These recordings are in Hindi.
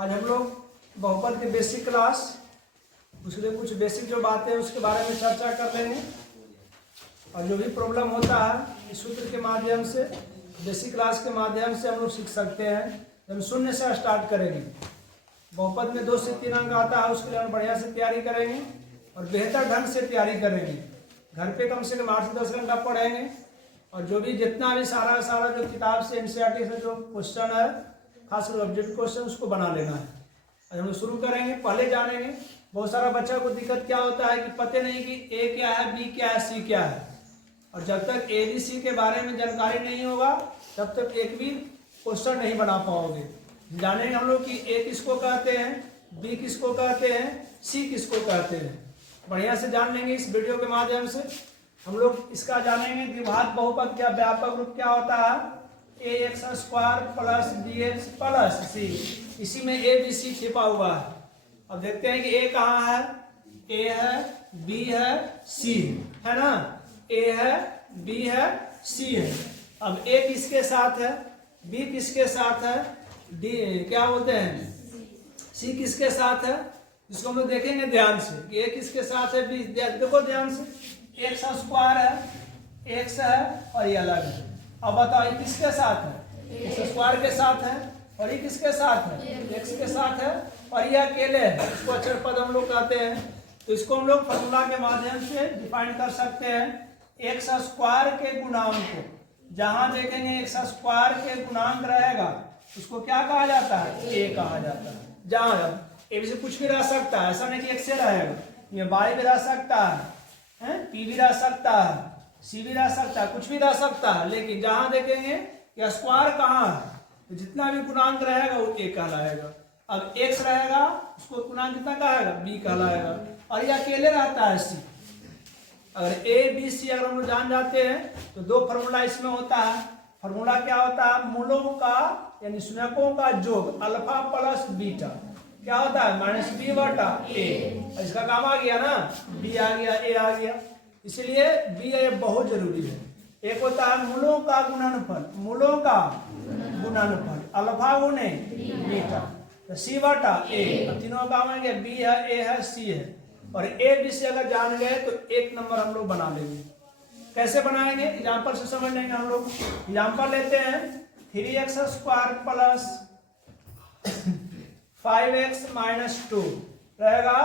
आज हम लोग बहुपद के बेसिक क्लास, उसके कुछ बेसिक जो बातें हैं उसके बारे में चर्चा कर लेंगे। और जो भी प्रॉब्लम होता है इस सूत्र के माध्यम से, बेसिक क्लास के माध्यम से हम लोग सीख सकते हैं। हम शून्य से स्टार्ट करेंगे। बहुपद में 2 से 3 अंक आता है, उसके लिए हम बढ़िया से तैयारी करेंगे और बेहतर ढंग से तैयारी करेंगे। घर पे कम से कम 8 से 10 घंटा पढ़ेंगे और जो भी जितना भी सारा जो किताब से एनसीईआरटी से जो क्वेश्चन है, खासकर ऑब्जेक्टिव क्वेश्चन, उसको बना लेना है। आज हम लोग शुरू करेंगे। पहले जानेंगे बहुत सारा बच्चा को दिक्कत क्या होता है कि पता नहीं कि ए क्या है, बी क्या है, सी क्या है। और जब तक ए बी सी के बारे में जानकारी नहीं होगा तब तक एक भी क्वेश्चन नहीं बना पाओगे। जानेंगे हम लोग कि ए किसको कहते हैं, बी किसको कहते हैं, सी किसको कहते हैं। बढ़िया से जान लेंगे इस वीडियो के माध्यम से। हम लोग इसका जानेंगे द्विघात बहुपद क्या, व्यापक रूप क्या होता है। A x square plus b x plus c, इसी में ए बी सी छिपा हुआ है। अब देखते हैं कि ए कहाँ है। ए है, बी है, सी है ना। ए है, बी है, सी है। अब ए किसके साथ है, बी किसके साथ है, डी क्या बोलते हैं, सी किसके साथ है। इसको हम लोग देखेंगे ध्यान से कि ए किसके साथ है, बी। देखो ध्यान से, एक्स स्क्वायर है, एक्स है और ये अलग है। अब बताओ ये किसके साथ है, एक्स स्क्वायर के साथ है। और ये किसके साथ है, एक्स के साथ है। और ये अकेले है, इसको अचर पद हम लोग कहते हैं। तो इसको हम लोग फॉर्मूला के माध्यम से डिफाइन कर सकते हैं। एक्स स्क्वायर के गुणांक को जहां देखेंगे एक्स स्क्वायर के गुणांक रहेगा उसको क्या कहा जाता है, ए कहा जाता है। जहां ए से कुछ भी रह सकता है, ऐसा नहीं कि एक्स से रहेगा, ये वाई भी रह सकता है, पी भी रह सकता है, सी भी रह सकता है, कुछ भी रह सकता है। लेकिन जहां देखेंगे कि स्क्वायर कहाँ है तो जितना भी गुणांक रहेगा वो ए कहलाएगा। अब एक्स रहेगा उसको गुणांक कितना कहेगा, बी कहलाएगा। और ये अकेले रहता है सी। अगर ए बी सी अगर हम लोग जान जाते हैं तो 2 फॉर्मूला इसमें होता है। फॉर्मूला क्या होता है, मूलों का यानी शून्यकों का योग अल्फा प्लस बीटा क्या होता है, माइनस बी बटा ए। इसका काम आ गया ना, बी आ गया, ए आ गया। इसलिए बी ए बहुत जरूरी है। एक होता है मूलों का गुणनफल, मूलों का गुणनफल अल्फा गुणे बीटा, तो सी बटा ए। अब तीनों काम आएंगे, बी है, ए है, सी है। और ए बी सी अगर जान गए तो 1 नंबर हम लोग बना लेंगे। कैसे बनाएंगे, एग्जाम्पल से समझ लेंगे हम लोग। एग्जाम्पल लेते हैं 3x square plus 5x minus 2 रहेगा।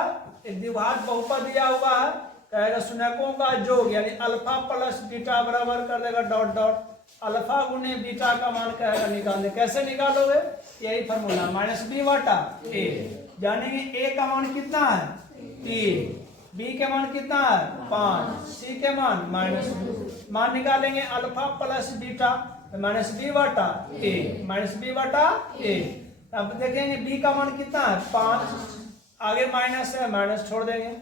एक द्विघात बहुपद दिया हुआ है, कहेगा शून्यकों का योग यानी अल्फा प्लस बीटा बराबर कर देगा डॉट डॉट अल्फा गुने बीटा का मान कहेगा निकालने। कैसे निकालोगे, यही फॉर्मूला, माइनस बी बटा ए। जानेंगे ए का मान कितना है, 3, बी के मान कितना है, 5, सी के मान -2। मान निकालेंगे alpha plus beta minus b बटा ए, माइनस बी बटा ए। अब देखेंगे बी का मान कितना है, 5, आगे माइनस है, माइनस छोड़ देंगे।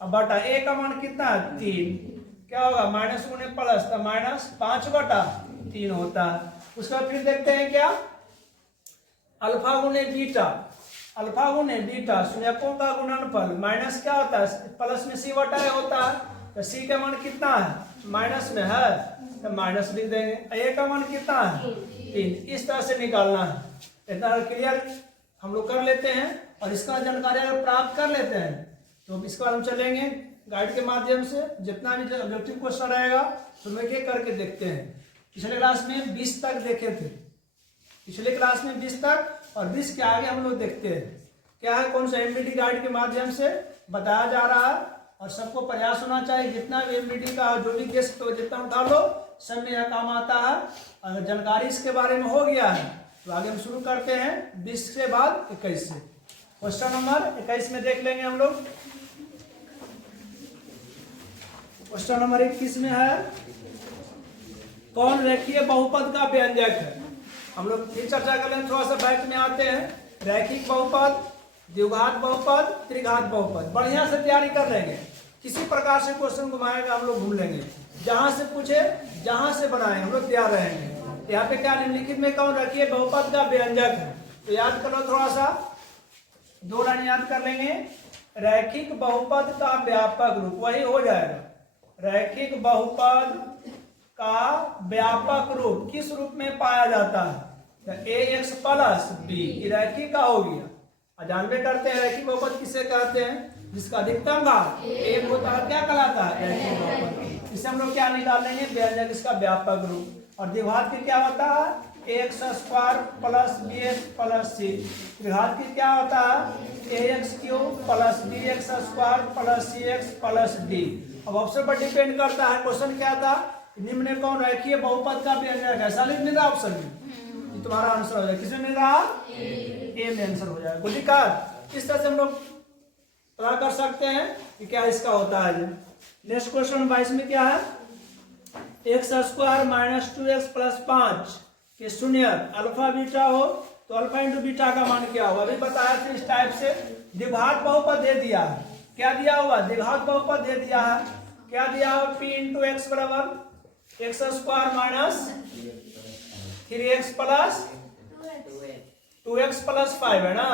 अब बटा ए का मान कितना है, 3, क्या होगा माइनस गुने प्लस, तो माइनस 5 बटा 3 होता है। उसका फिर देखते हैं क्या, अल्फा गुने बीटा, अल्फा गुने बीटा शून्यकों का गुणनफल माइनस क्या होता है, प्लस में सी बटा ए होता है। तो सी का मान कितना है, माइनस में है तो माइनस लिख देंगे। ए का मान कितना है, 3। इस तरह से निकालना है। इतना क्लियर हम लोग कर लेते हैं और इसका जानकारी अगर प्राप्त कर लेते हैं तो इसके बाद हम चलेंगे गाइड के माध्यम से। जितना भी ऑब्जेक्टिव क्वेश्चन रहेगा तो हम एक करके देखते हैं। पिछले क्लास में 20 तक देखे थे, पिछले क्लास में 20 तक, और 20 के आगे हम लोग देखते हैं क्या है, कौन सा एमबीटी गाइड के माध्यम से बताया जा रहा है। और सबको प्रयास होना चाहिए, जितना भी एमबीटी का जो भी गेस्ट तो जितना उठा लो, सब में यह काम आता है। अगर जानकारी इसके बारे में हो गया है तो आगे हम शुरू करते हैं 20 के बाद 21 से। क्वेश्चन नंबर 21 में देख लेंगे हम लोग। क्वेश्चन नंबर 21 में है, कौन रेखीय बहुपद का व्यंजक है। हम लोग फिर चर्चा कर लेंगे, थोड़ा सा बैक में आते हैं। रैखिक बहुपद, द्विघात बहुपद, त्रिघात बहुपद, बढ़िया से तैयारी कर लेंगे। किसी प्रकार से क्वेश्चन घुमाएगा हम लोग घूम लेंगे, जहां से पूछे जहां से बनाए हम लोग तैयार रहेंगे। यहाँ पे क्या निम्नलिखित में कौन रखिए बहुपद का व्यंजक है, तो याद कर लो थोड़ा सा, 2 लाइन याद कर लेंगे। रैखिक बहुपद का व्यापक रूप, वही हो जाएगा। रैखिक बहुपद का व्यापक रूप किस रूप में पाया जाता है, तो ax प्लस b रैखिक का हो गया। जानबे करते हैं रैखिक बहुपद किसे कहते हैं? जिसका अधिकतम घात एक होता है, क्या कहलाता है? रैखिक बहुपद। इसे हम लोग क्या निकालेंगे? व्यंजक इसका व्यापक रूप। और द्विघात की क्या होता है? X square plus b x plus c. द्विघात की क्या होता है? A x cube plus b x square plus c x plus d. अब ऑप्शन पर डिपेंड करता है। क्वेश्चन क्या था? निम्न में कौन रैखिक बहुपद का व्यंजक है? ऐसा लिख मिल रहा ऑप्शन में, तुम्हारा आंसर हो जाएगा। किसमें मिल रहा? ए में आंसर हो जाएगा। कोई दिक्कत? इस तरह से हम लोग पता कर सकते हैं कि क्या इसका होता है। नेक्स्ट क्वेश्चन 22 में क्या है? X square minus 2x plus 5 के शून्य अल्फा बीटा हो तो अल्फा इंटू बीटा का मान क्या होगा? अभी बताया था इस टाइप से। द्विघात बहुपद दे दिया है। क्या दिया हुआ? द्विघात बहुपद दे दिया है। क्या दिया हुआ? p इंटू एक्स बराबर x square minus 3x plus 2x plus 5 है ना।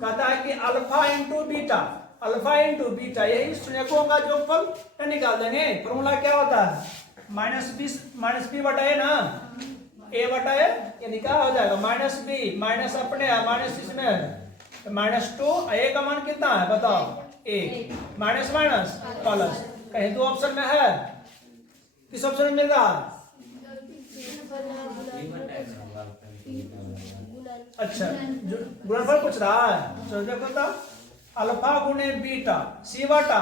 कहता है कि alpha into beta, alpha into beta यही शून्यकों का जोगफल निकाल देंगे। फॉर्मूला क्या होता है? माइनस बी बटा ए ना, ए बटा ए, यानी क्या हो जाएगा? माइनस बी माइनस अपने माइनस इसमें है माइनस 2। ए का मान कितना है बताओ? ए माइनस माइनस प्लस। कहीं दो ऑप्शन में है, किस ऑप्शन में मिल रहा है? अच्छा, गुणनफल पूछ रहा है। तो देखो तो अल्फा गुने बीटा सी बटा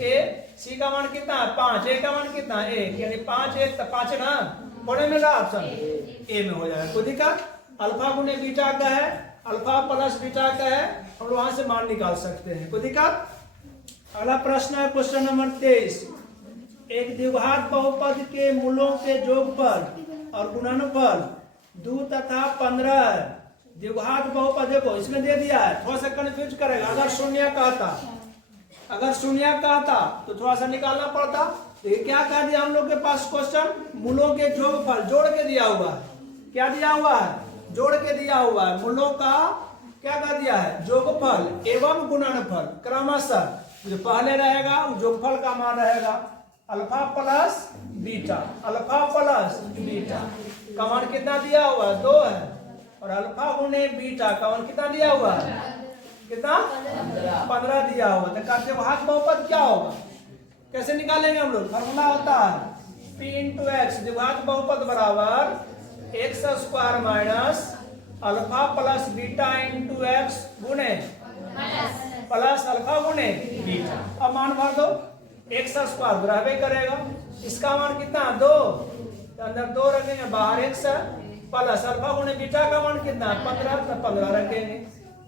ए। सी का मान कितना है? 5। ए का मान कितना है? 1, यानी 5 1 तो 5 है ना। कौन में रहा ऑप्शन? ए में हो जाएगा। कोई दिक्कत? अल्फा गुने बीटा का है, अल्फा प्लस बीटा का है, हम लोग वहां से मान निकाल सकते हैं। कोई दिक्कत? अगला प्रश्न है क्वेश्चन नंबर 23। एक द्विघात बहुपद के मूलों के जोगफल और गुणनफल 2 तथा 15 है। द्विघात बहुपद देखो इसमें दे दिया है, थोड़ा सा कंफ्यूज करेगा। अगर शून्य कहता तो थोड़ा सा निकालना पड़ता। तो ये क्या कह दिया हम लोग के पास क्वेश्चन? मूलों के जोगफल जोड़ के दिया हुआ है। क्या दिया हुआ है? जोड़ के दिया हुआ है। मूलों का क्या कह दिया है? जोगफल एवं गुणनफल क्रमशः जो पहले रहेगा वो जोगफल का मान रहेगा alpha plus beta. Alpha plus beta का मान कितना दिया हुआ है? 2 है। और अल्फा गुने बीटा का मान कितना दिया हुआ है? कितना? 15 दिया हुआ। तो कहते हैं द्विघात बहुपद क्या होगा? कैसे निकालेंगे हम लोग? फॉर्मूला होता है p इंटू एक्स। द्विघात बहुपद बराबर x square minus alpha plus beta into x गुने प्लस अल्फा गुने बीटा। अब मान भर दो। एक्स स्क्वायर रहबे करेगा, इसका मान कितना? 2। तो अंदर 2 रखेंगे, बाहर x है, प्लस अल्फा गुने बीटा का मान कितना? 15। तो 15 रखेंगे।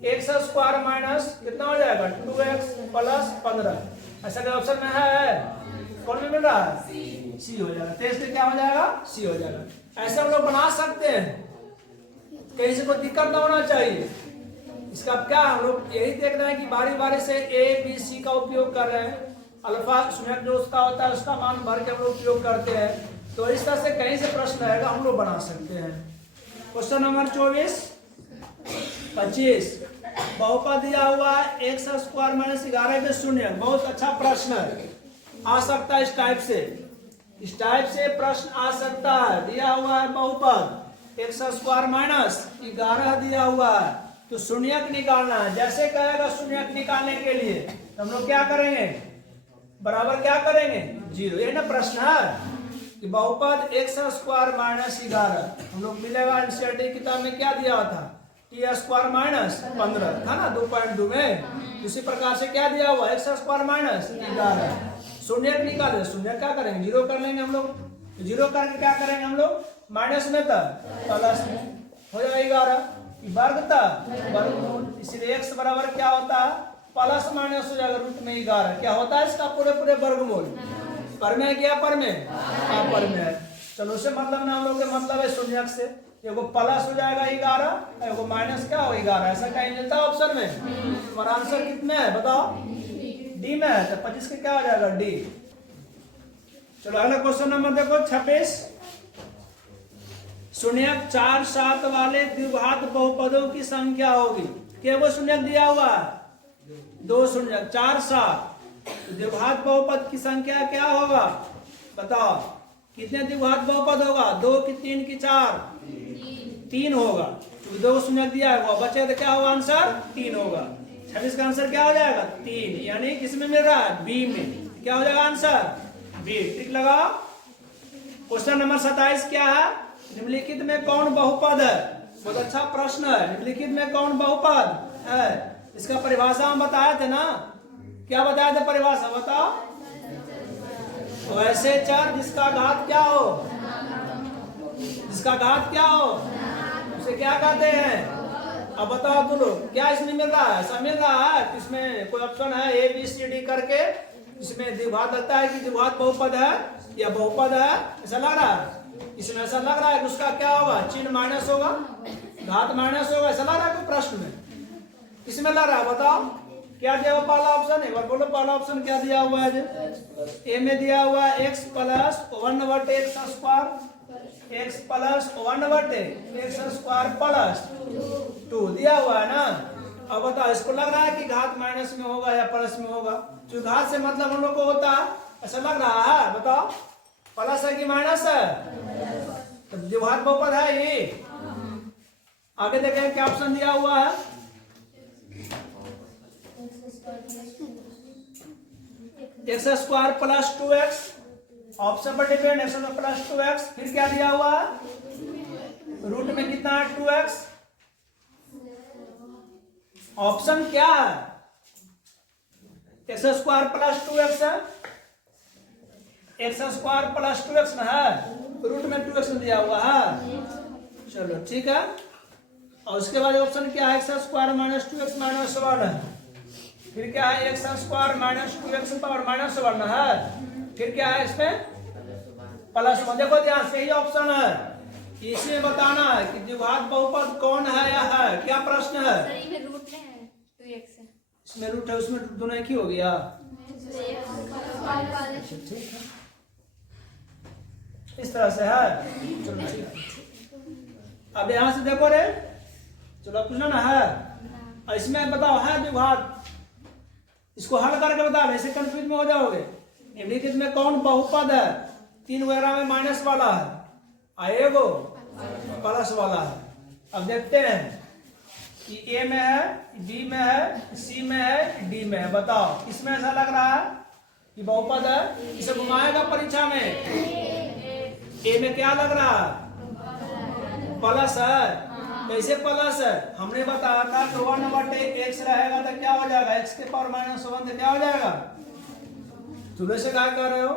एक्स स्क्वायर माइनस कितना हो जाएगा? 2x plus 15। ऐसा क्या ऑप्शन में है? कौन में मिल रहा है? सी हो जाएगा। टेस्ट क्या हो जाएगा? सी हो जाएगा। ऐसे हम लोग बना सकते हैं, कहीं से कोई दिक्कत ना होना चाहिए। इसका क्या हम लोग यही देख रहे हैं कि बारी बारी से ए बी सी का उपयोग कर रहे हैं। अल्फा शून्य जो उसका होता है उसका मान भर के हम लोग उपयोग करते हैं। तो इस तरह से कहीं से प्रश्न रहेगा हम लोग बना सकते हैं। क्वेश्चन नंबर 24 25 बहुपद दिया हुआ है एक्स स्क्वायर माइनस 11 के शून्य। बहुत अच्छा प्रश्न है, आ सकता है इस टाइप से। इस टाइप से प्रश्न आ सकता है। दिया हुआ है बहुपद एक्स स्क्वायर माइनस 11 दिया हुआ है, तो शून्यक निकालना है। जैसे कहेगा शून्यक निकालने के लिए तो हम लोग क्या करेंगे? बराबर क्या करेंगे? 0। ये ना प्रश्न है कि बहुपद एक्स स्क्वायर माइनस 11 हम लोग मिलेगा। एनसीईआरटी किताब में क्या दिया था? टी स्क्वायर माइनस 15 था ना 2.2 में। इसी प्रकार से क्या दिया हुआ? X square minus 11। शून्य निकाले, शून्य क्या करेंगे? 0 कर लेंगे हम लोग। 0 करके क्या करेंगे हम लोग? माइनस में था प्लस में हो जाएगा 11 वर्ग था वर्गमूल। इसलिए एक्स बराबर क्या होता है? प्लस माइनस हो जाएगा रूट में 11। क्या होता है इसका? पूरे वर्गमूल। पर में क्या? पर में पर में। चलो उसे मतलब ना हम लोग के मतलब है शून्यक से। एगो प्लस हो जाएगा 11, एगो माइनस क्या हो 11। ऐसा कहीं मिलता है ऑप्शन में? हमारा आंसर कितने है बताओ? डी में है। तो 25 के क्या हो जाएगा? डी। चलो अगला क्वेश्चन नंबर देखो 26। शून्यक 4 7 वाले द्विघात बहुपदों की संख्या होगी। केवल शून्यक दिया हुआ है 2 शून्यक 4 7। द्विघात बहुपद की संख्या क्या होगा बताओ? कितने द्विघात बहुपद होगा? 2 की 3 की 4 3 होगा, क्योंकि 2 को शून्य दिया है, वो बचे तो क्या होगा आंसर 3 होगा। 26 का आंसर क्या हो जाएगा 3, यानी किसमें मिल रहा है बी में, क्या हो जाएगा आंसर बी। टिक लगाओ। क्वेश्चन नंबर 27 क्या है, निम्नलिखित में कौन बहुपद है। बहुत अच्छा प्रश्न है, निम्नलिखित में कौन बहुपद है। इसका परिभाषा हम बताए थे ना, क्या बताए थे परिभाषा बताओ। वैसे चर जिसका घात क्या हो, जिसका घात क्या हो उसे क्या कहते हैं। अब बताओ तुम लोग क्या इसमें मिल रहा है, ऐसा मिल रहा है इसमें कोई ऑप्शन है ए बी सी डी करके, इसमें द्विघात लगता है कि द्विघात बहुपद है या बहुपद है, ऐसा लग रहा है। इसमें ऐसा लग रहा है कि उसका क्या होगा, चिन्ह माइनस होगा, घात माइनस होगा, ऐसा लग रहा है कोई प्रश्न में। इसमें लग रहा है बताओ क्या दिया हुआ पहला ऑप्शन, एक बार बोलो पहला ऑप्शन क्या दिया हुआ है। ए में दिया हुआ है x plus 1/x square, x plus 1/x square plus 2 दिया हुआ है ना। अब बताओ इसको लग रहा है कि घात माइनस में होगा या प्लस में होगा, जो घात से मतलब हम लोग को होता है, ऐसा लग रहा है। बताओ प्लस है कि माइनस है, तो द्विघात बहुपद है ये। आगे देखें क्या ऑप्शन दिया हुआ है, x square plus 2x, option पर डिपेंड, एक्स प्लस 2x, फिर क्या दिया हुआ है रूट में कितना है 2x। ऑप्शन क्या है, एक्स स्क्वायर प्लस 2x है, एक्स स्क्वायर प्लस 2x ना है, रूट में 2x दिया हुआ है। चलो ठीक है, और उसके बाद ऑप्शन क्या है, x square minus 2x minus 1 है, फिर क्या है x square minus 2x power minus 1 है, फिर क्या है इसमें प्लस 1। देखो ध्यान से, यही ऑप्शन है, इसमें बताना है कि द्विघात बहुपद कौन है या है, क्या प्रश्न है। इसमें रूट है 2x है, इसमें रूट है, उसमें दोनों एक ही हो गया। ठीक है, इस तरह से है। चलो ठीक है, अब यहाँ से देखो रे, चलो पूछना ना है, और इसमें बताओ है द्विघात, इसको हल करके बता, ऐसे कंफ्यूज में हो जाओगे। निम्नलिखित में कौन बहुपद है, 3 वगैरह में माइनस वाला है, आएगो प्लस वाला है। अब देखते हैं कि ए में है, बी में है, सी में है, डी में है। बताओ इसमें ऐसा लग रहा है कि बहुपद है, इसे घुमाएगा परीक्षा में। ए में क्या लग रहा है प्लस है, कैसे प्लस है, हमने बताया था कि 1/x रहेगा तो क्या हो जाएगा, x के पावर माइनस 1 तो क्या हो जाएगा। सुबह से क्या कर रहे हो,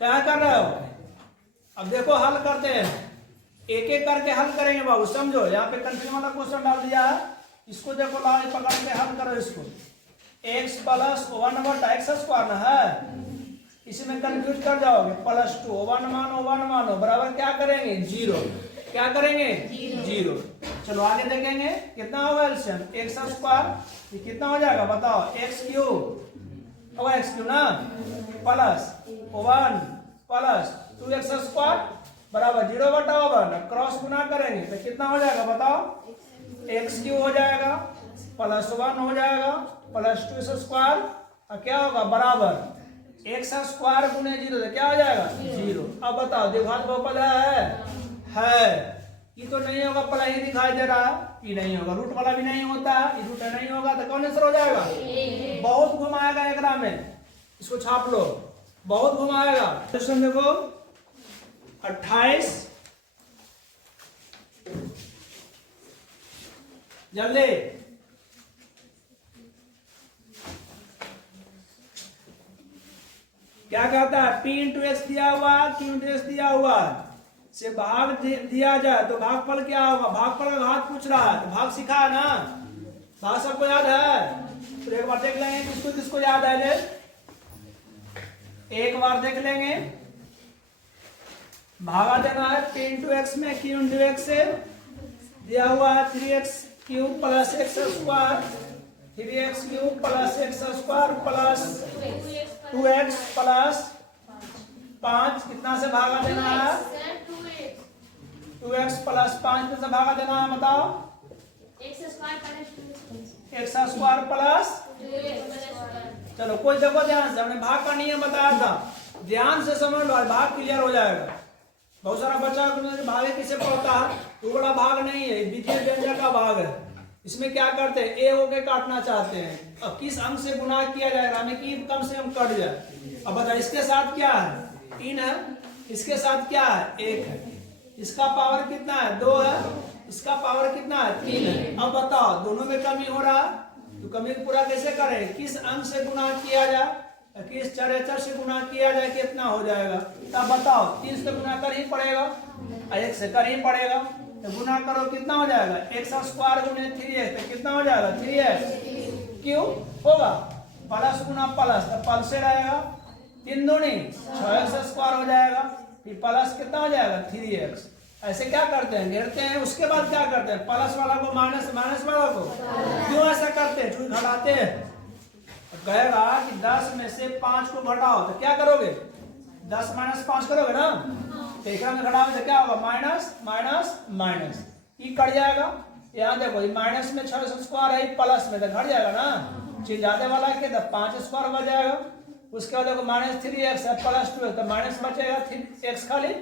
क्या कर रहे हो। अब देखो हल करते हैं, एक एक करके हल करेंगे बाबू, समझो। यहाँ पे कंफ्यूजन वाला क्वेश्चन डाल दिया है, इसको देखो लाओ पकड़ के हल करो इसको। x प्लस 1/x स्क्वायर ना है, इसमें कंफ्यूज कर जाओगे, प्लस 2 1 मानो बराबर क्या करेंगे 0, क्या करेंगे 0। चलो आगे देखेंगे कितना होगा एलसीएम, एक्स स्क्वायर ये कितना हो जाएगा बताओ, एक्स क्यूब होगा, एक्स क्यूब ना, प्लस 1 प्लस 2x स्क्वायर बराबर 0/1, क्रॉस गुना करेंगे तो कितना हो जाएगा बताओ, एक्स क्यूब हो जाएगा प्लस 1 हो जाएगा प्लस 2x स्क्वायर, और क्या होगा बराबर एक्स स्क्वायर गुने 0 तो क्या हो जाएगा 0। अब बताओ द्विघात बहुपद है, ये तो नहीं होगा, प्लस ही दिखाई दे रहा है, ये नहीं होगा, रूट वाला भी नहीं होता है, ये रूट नहीं होगा तो कौन आंसर हो जाएगा। बहुत घुमाएगा एकरा में, इसको छाप लो, बहुत घुमाएगा। क्वेश्चन देखो 28, जल्दी क्या कहता है, p इंटू एक्स दिया हुआ, q इंटू एक्स दिया हुआ से भाग दिया जाए तो भागफल क्या होगा, भागफल का घात पूछ रहा है, तो भाग सीखा है ना, भाग सबको याद है। तो एक बार देख लेंगे किसको किसको याद है, एक बार देख लेंगे। भागा देना है p इंटू एक्स में q इंटू एक्स से दिया हुआ है 3x cube plus x square, 3x cube plus x square plus 2x plus 5, कितना से भागा देना है 2x प्लस 5 से भागा देना है, बताओ x स्क्वायर प्लस। चलो कोई देखो ध्यान से, हमने भाग का नियम बताया था, ध्यान से समझ लो, भाग क्लियर हो जाएगा। बहुत सारा बच्चा भागे किसे पड़ता है, वो बड़ा भाग नहीं है, द्वितीय व्यंजक का भाग है। इसमें क्या करते हैं, ए होके काटना चाहते हैं। अब किस अंक से गुना किया जाएगा, हमें कि कम से कम कट जाए। अब बताओ इसके साथ क्या है, 3 है, इसके साथ क्या है, 1 है, इसका पावर कितना है, 2 है, इसका पावर कितना है, 3 है। अब बताओ दोनों में कमी हो रहा है, तो कमी को पूरा कैसे करें, किस अंक से गुना किया जाए, किस चर से गुना किया जाए, कितना हो जाएगा। तब बताओ 3 से गुना कर ही पड़ेगा, 1 से कर ही पड़ेगा, तो गुना करो कितना हो जाएगा, x² गुने 3x, तो कितना हो जाएगा 3x। क्यों होगा, प्लस गुना प्लस, तो प्लस से रहेगा, 3 दूनी 6x² हो जाएगा, फिर प्लस कितना हो जाएगा 3x। ऐसे क्या करते हैं, घेरते हैं, उसके बाद क्या करते हैं, प्लस वाला को माइनस, माइनस वाला को। क्यों ऐसा करते हैं, चूज घटाते हैं। कहेगा कि 10 में से 5 को घटाओ, तो क्या करोगे, 10 - 5 करोगे ना, तो एक में घटाओगे तो क्या होगा, माइनस माइनस माइनस, ये कट जाएगा। यहाँ देखो माइनस में 6x² है, प्लस में तो घट जाएगा ना, चीज ज्यादा वाला के तो 5² बच जाएगा। उसके बाद देखो -3x है, +2 तो माइनस बचेगा 3x खाली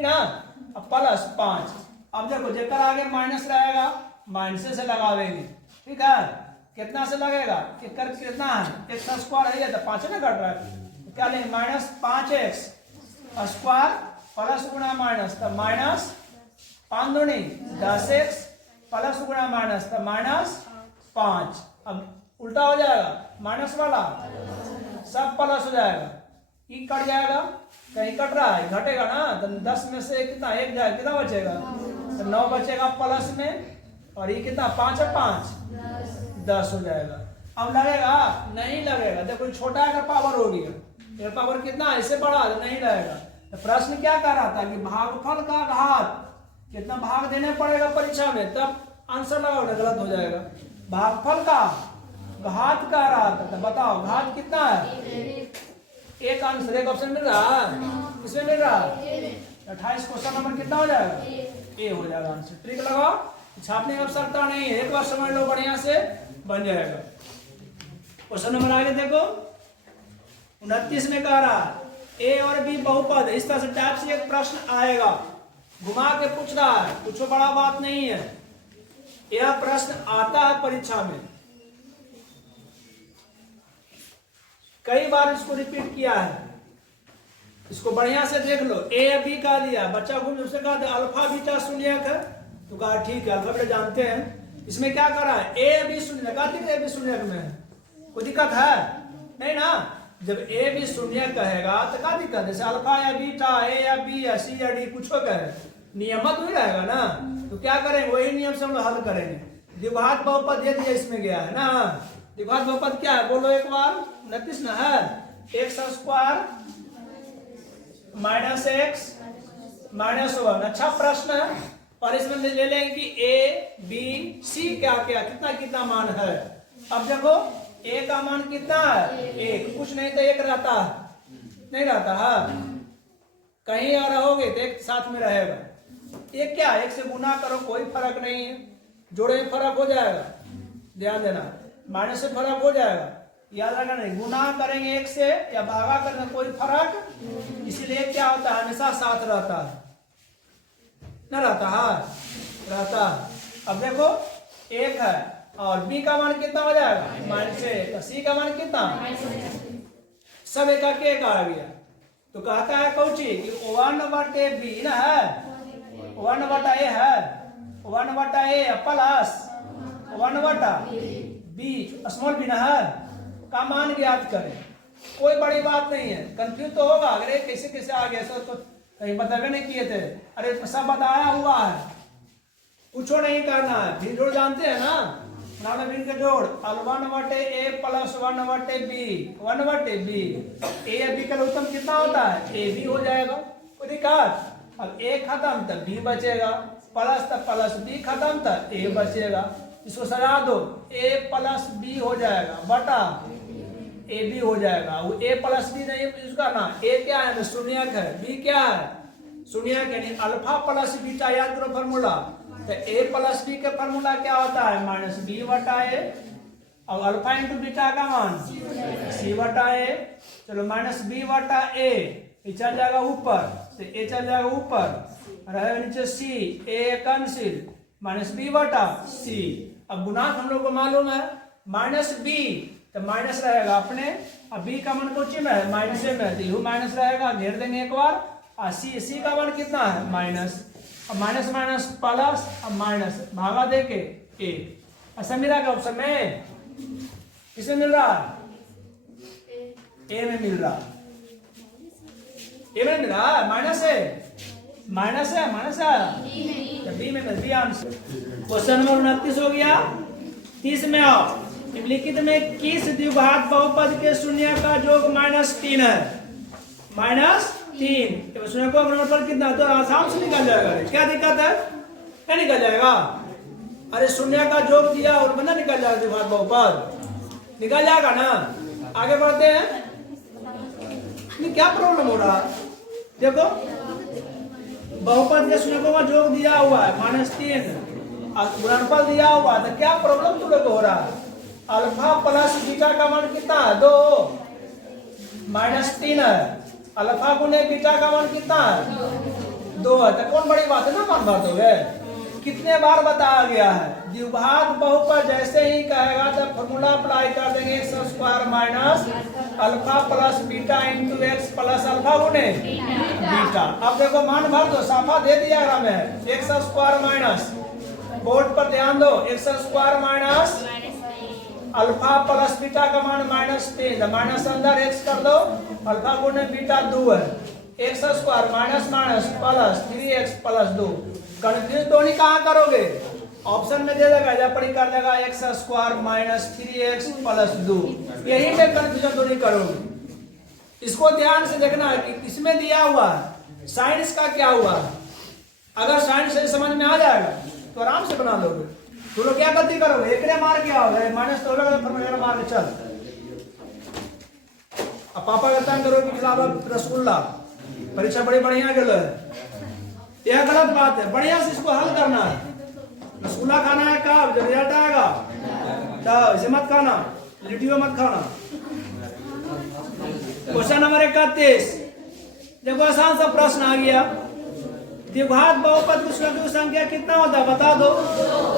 ना, अब +5। अब देखो जेकर आगे माइनस रहेगा, माइनस से लगावेंगे, ठीक है, कितना से लगेगा, कितना है, x² है तो 5 ना कट रहा है, क्या लेंगे, -5x² प्लस गुना माइनस, तो -5 दूनी 10x प्लस गुना माइनस, तो -5। अब उल्टा हो जाएगा, माइनस वाला सब प्लस हो जाएगा, ये कट जाएगा, कहीं कट रहा है, घटेगा ना, तो 10 में से कितना 1 जाएगा, कितना बचेगा, तो 9 बचेगा प्लस में, और ये कितना 5 है, 5 10 हो जाएगा। अब लगेगा, नहीं लगेगा, देखो छोटा का पावर हो गया, ये पावर कितना है, इससे बड़ा नहीं लगेगा। तो प्रश्न क्या कर रहा था कि भागफल का घात कितना भाग देने पड़ेगा परीक्षा में, तब आंसर लगाओगे, गलत हो जाएगा। भागफल का घात कह रहा था, तो बताओ घात कितना है, एक आंसर, एक ऑप्शन मिल रहा है, किसमें मिल रहा है, 28 क्वेश्चन नंबर कितना हो जाएगा, ए हो जाएगा आंसर। ट्रिक लगाओ, छापने की आवश्यकता नहीं है, एक बार समझ लो बढ़िया से बन जाएगा। क्वेश्चन नंबर आगे देखो, 29 में कह रहा है ए और बी बहुपद, इस तरह से टाइप से एक प्रश्न आएगा, घुमा के पूछ रहा है, कुछ बड़ा बात नहीं है, यह प्रश्न आता है परीक्षा में, कई बार इसको रिपीट किया है, इसको बढ़िया से देख लो। ए या बी का दिया, बच्चा घूम उससे कहा अल्फा बीटा शून्यक है, तो कहा ठीक है, अल्फा बीटा जानते हैं। इसमें क्या कर रहा है, ए या बी शून्यक, कहा ए बी शून्यक में है, कोई दिक्कत है नहीं ना, जब ए बी शून्य कहेगा तो क्या दिक्कत है, जैसे अल्फा या बीटा, ए या बी या सी या डी कुछ कहे, नियमत ही रहेगा ना, तो क्या करेंगे, वही नियम से हम लोग हल करेंगे। द्विघात बहुपद दे दिया इसमें गया है ना, द्विघात बहुपद क्या है, बोलो एक बार, 29 ना है, x² -x -1। अच्छा प्रश्न है, और इसमें ले लेंगे कि ए बी सी क्या क्या कितना कितना मान है। अब देखो ए का मान कितना है, 1, कुछ नहीं तो 1 रहता है, नहीं रहता है, कहीं और रहोगे तो एक साथ में रहेगा, एक क्या 1 से गुना करो कोई फर्क नहीं है, जोड़े में फर्क हो जाएगा, ध्यान देना, माइनस से फर्क हो जाएगा, याद रखना नहीं, गुना करेंगे 1 से या भागा करेंगे कोई फर्क, इसीलिए क्या होता है, हमेशा साथ रहता है, न रहता है, रहता है। अब देखो 1 है और बी का मान कितना हो जाएगा, -1, सी का मान कितना, सब एक आ गया, तो कहता है कौची कि 1/b ना है, 1/a है, 1/a plus 1/b small b ना है, का मान ज्ञात करें। कोई बड़ी बात नहीं है, कंफ्यूज तो होगा, अगर कैसे कैसे आ गया तो कहीं बतावे नहीं किए थे, अरे सब बताया हुआ है, कुछ नहीं करना है, भी जोड़ जानते हैं ना, भिन्न के जोड़, 1/a प्लस 1/b 1/b, ए या बी का उत्तम कितना होता है, ए बी हो जाएगा, कोई दिक्कत। अब ए खत्म तब बी बचेगा, प्लस तब प्लस बी खत्म तब ए बचेगा, इसको सजा दो, ए प्लस बी हो जाएगा बटा ए बी हो जाएगा, वो ए प्लस बी नहीं यूज करना, ए क्या है शून्यक है, बी क्या है शून्यक, यानी अल्फा प्लस बीटा, याद करो फॉर्मूला, तो ए प्लस बी का फॉर्मूला क्या होता है, -b/a, अब अल्फा इंटू बीटा का मान c/a, चलो -b/a, ये चल जाएगा ऊपर, तो ए चल जाएगा ऊपर, रहेगा नीचे सी, ए कैंसिल, माइनस बी बटा सी। अब गुणांक हम लोग को मालूम है माइनस बी, तो माइनस रहेगा अपने, अब बी का मान कोची में है माइनस में है, तो यू माइनस रहेगा, घेर देंगे एक बार। और सी का मान कितना है माइनस, अब माइनस माइनस प्लस, अब माइनस भागा दे के ए। ऐसा मिला क्या ऑप्शन में, किसे मिल रहा है, ए में मिल रहा, ए में मिल रहा है, माइनस है माइनस है माइनस है, बी में बी आंसर। क्वेश्चन नंबर 29 हो गया। 30 में आओ, निम्नलिखित में किस द्विघात बहुपद के शून्य का योग -3 है, -3। शून्य को गुणनफल कितना, तो आसान से निकल जाएगा। क्या दिक्कत है, क्या निकल जाएगा, अरे शून्य का योग दिया और बना निकल जाएगा, द्विघात बहुपद निकल जाएगा ना। आगे बढ़ते हैं, क्या प्रॉब्लम हो रहा है, देखो बहुपद के शून्य का योग दिया हुआ है -3, गुणनफल दिया हुआ है, तो क्या प्रॉब्लम तुम लोग को हो रहा है, अल्फा प्लस बीटा का मान कितना है 2, -3 है, अल्फा गुने बीटा का मान कितना है 2 है, तो कौन बड़ी बात है ना, मान बात हो गए। कितने बार बताया गया है, द्विघात बहुपद जैसे ही कहेगा तो फॉर्मूला अप्लाई कर देंगे, x² minus alpha plus beta into x plus alpha गुने बीटा। अब देखो मान भर दो, साफा दे दिया में, x² माइनस, बोर्ड पर ध्यान दो, x² minus alpha plus beta का मान -3, माइनस अंदर x कर दो, अल्फा गुने बीटा 2 है, x² minus minus plus 3x plus 2। Confuse तो नहीं कहाँ करोगे, ऑप्शन में दे देगा, या पढ़ी कर देगा x² माइनस 3x प्लस 2, यही में कंफ्यूजन तो नहीं करोगे। इसको ध्यान से देखना है कि इसमें दिया हुआ है साइन इसका क्या हुआ है, अगर साइन से समझ में आ जाएगा तो आराम से बना लोगे। तो लोग क्या गलती करोगे, एक मार क्या होगा, माइनस तो होगा, फॉर्मूला मार के चल। अब पापा कहता है करो कि खिलाफ रसगुल्ला, परीक्षा बड़ी बढ़िया गल है, यह गलत बात है, बढ़िया से इसको हल करना है। रसगुल्ला खाना है कब, जब रिजल्ट आएगा, तो इसे मत खाना, लिट्टियों मत खाना। क्वेश्चन नंबर 31, देखो आसान सा प्रश्न आ गया, द्विघात बहुपद की संख्या कितना होता है बता दो,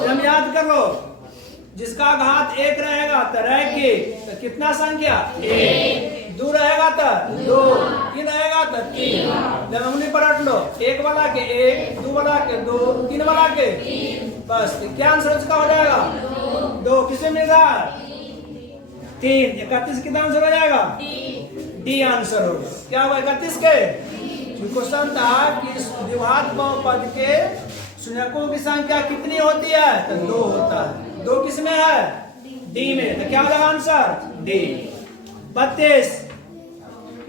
हम याद कर लो, जिसका घात 1 रहेगा तो रह के तो कितना संख्या 1, 2 रहेगा तो 2, 3 रहेगा तो 3, जब उंगली पर रट लो, 1 वाला के 1, 2 वाला के 2, 3 वाला के 3, बस क्या आंसर इसका हो जाएगा 2, किसे मिलेगा 3, 31 कितना आंसर हो जाएगा डी आंसर होगा। क्या हुआ 31 के, क्वेश्चन था कि द्विघात बहुपद के शून्यकों की संख्या कितनी होती है, तो 2 होता है, 2 किस में है डी में, तो क्या होगा आंसर डी। 32,